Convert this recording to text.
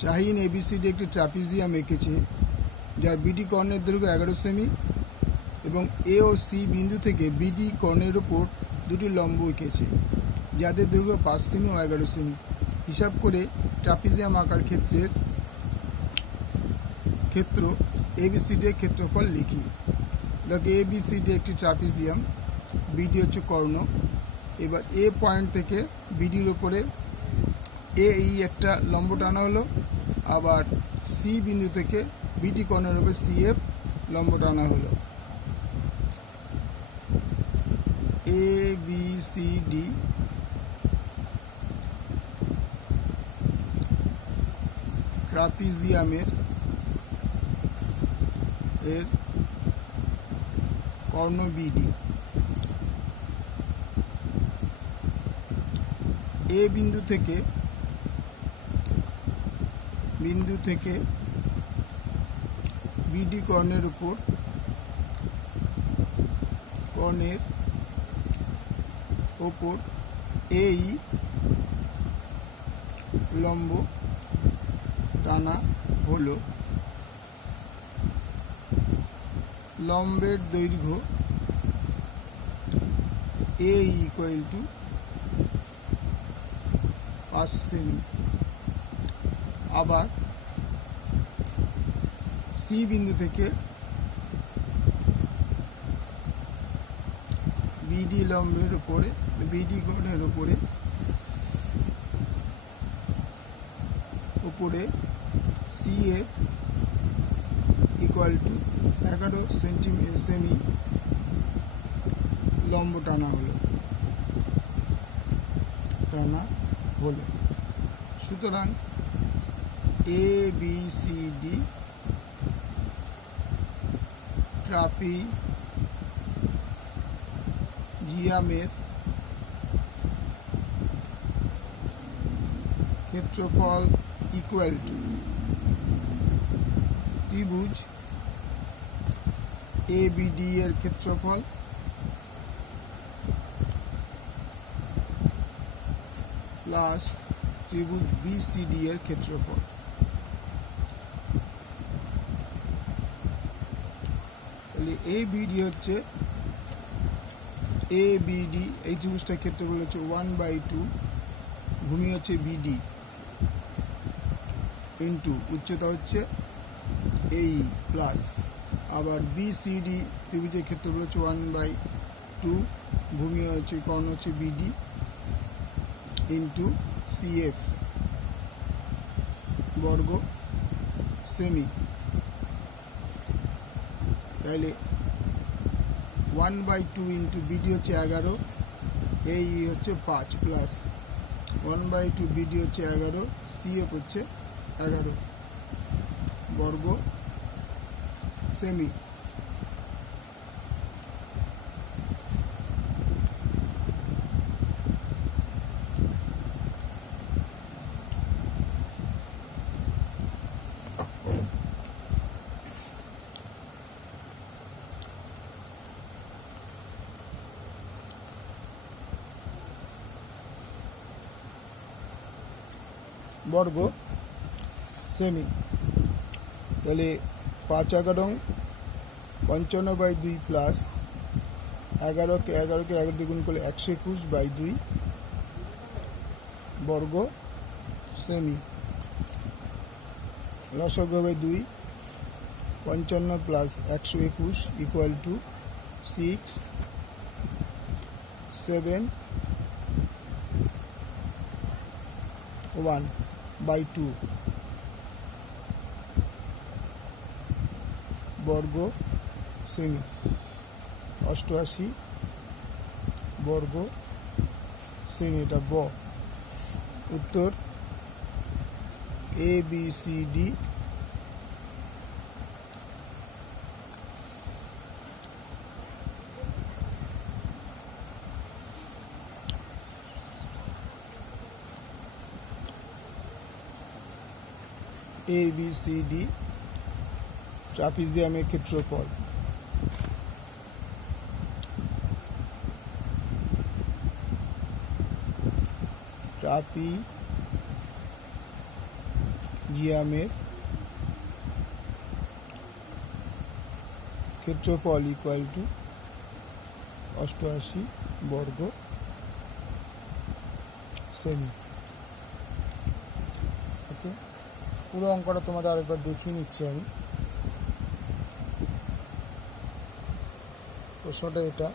Shahin ABCD একটি trapezium এঁকেছে যার বিডি কর্ণের দৈর্ঘ্য 11 সেমি এবং এ ও সি বিন্দু থেকে বিডি কর্ণের ওপর দুটি লম্ব এঁকেছে যাদের দৈর্ঘ্য 5 সেমি ও 11 সেমি। হিসাব করে ট্রাপিজিয়াম আঁকার ক্ষেত্র এবিসিডি এর ক্ষেত্রফল লিখি। দেখো এবিসিডি একটি ট্রাপিজিয়াম, বিডি হচ্ছে কর্ণ। এবার এ পয়েন্ট থেকে বিডির ওপরে একটা লম্ব টানা হলো, আবার সি বিন্দু থেকে বিডি কর্ণের উপরে সিএফ লম্ব টানা হলো। A B C D ট্রাপিজিয়ামের Karna BD. এ বিন্দু থেকে বিডি কর্ণের উপর এই লম্ব টানা হলো। লম্বের দৈর্ঘ্য এ ইকুয়াল টু 5 সেমি। আবার সি বিন্দু থেকে বিডি কর্ণের উপরে সিএফ ইকুয়াল টু 11 সেমি লম্ব টানা হলো। সুতরাং এ বি সি ডি ট্রাপিজিয়ামের ক্ষেত্রফল ইকুয়াল টু ত্রিভুজ এ বি ডি এর ক্ষেত্রফল প্লাস ত্রিভুজ বি সি ডি এর ক্ষেত্রফল। তাহলে এ বিডি হচ্ছে এ বিডি, এই ত্রিভুজটার ক্ষেত্রফল হচ্ছে 1/2, ভূমি হচ্ছে বিডি ইন্টু উচ্চতা হচ্ছে এই প্লাস, আবার বিসিডি ত্রিভুজের ক্ষেত্রফল হচ্ছে 1/2, ভূমি হচ্ছে কর্ণ হচ্ছে বিডি ইন্টু সিএফ বর্গ সেমি। তাহলে 1/2 ইন্টু বিডি হচ্ছে 11, এই হচ্ছে 5 প্লাস 1/2 বিডি হচ্ছে 11, সিএফ হচ্ছে 11 বর্গ সেমি। বর্গ সেমি। তাহলে 5 11 55/2 প্লাস 11কে 11 দ্বিগুণ করলে 121/2 বর্গ সেমি। লসাগু হবে 2, 55 প্লাস 121 ইকুয়াল টু 6, 7, 1/2 বর্গ সেমি। 88 বর্গ সেমি, এটা ব। উত্তর A B C D ABCD ট্রাপিজিয়ামের ক্ষেত্রফল। জিয়ামের ক্ষেত্রফল ইকুয়াল টু 88 বর্গ সেমি। ওকে, পুরো অঙ্কটা তোমাদের আরেকবার দেখিয়ে নিচ্ছি আমি। প্রশ্নটা এটা,